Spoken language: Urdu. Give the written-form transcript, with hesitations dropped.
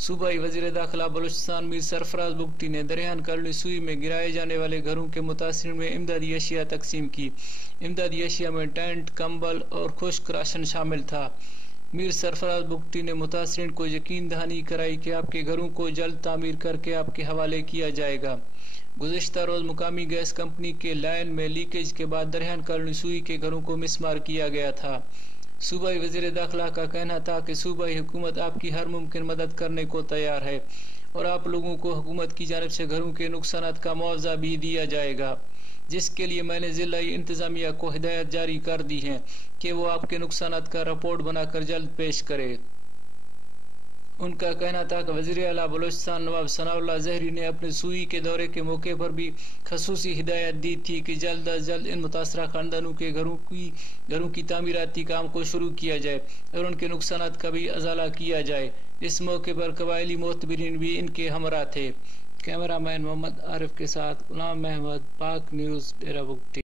صوبائی وزیر داخلہ بلوچستان میر سرفراز بگٹی نے دریان کالونی سوئی میں گرائے جانے والے گھروں کے متاثرین میں امدادی اشیاء تقسیم کی۔ امدادی اشیاء میں ٹینٹ، کمبل اور خشک راشن شامل تھا۔ میر سرفراز بگٹی نے متاثرین کو یقین دہانی کرائی کہ آپ کے گھروں کو جلد تعمیر کر کے آپ کے حوالے کیا جائے گا۔ گزشتہ روز مقامی گیس کمپنی کے لائن میں لیکیج کے بعد دریان کالونی سوئی کے گھروں کو مسمار کیا گیا تھا۔ صوبائی وزیر داخلہ کا کہنا تھا کہ صوبائی حکومت آپ کی ہر ممکن مدد کرنے کو تیار ہے اور آپ لوگوں کو حکومت کی جانب سے گھروں کے نقصانات کا معاوضہ بھی دیا جائے گا، جس کے لیے میں نے ضلعی انتظامیہ کو ہدایت جاری کر دی ہے کہ وہ آپ کے نقصانات کا رپورٹ بنا کر جلد پیش کرے۔ ان کا کہنا تھا کہ وزیر اعلیٰ بلوچستان نواب ثناء اللہ زہری نے اپنے سوئی کے دورے کے موقع پر بھی خصوصی ہدایت دی تھی کہ جلد از جلد ان متاثرہ خاندانوں کے گھروں کی تعمیراتی کام کو شروع کیا جائے اور ان کے نقصانات کا بھی ازالہ کیا جائے۔ اس موقع پر قبائلی معتبرین بھی ان کے ہمراہ تھے۔ کیمرہ مین محمد عارف کے ساتھ غلام محمد، پاک نیوز، ڈیرہ بگٹی۔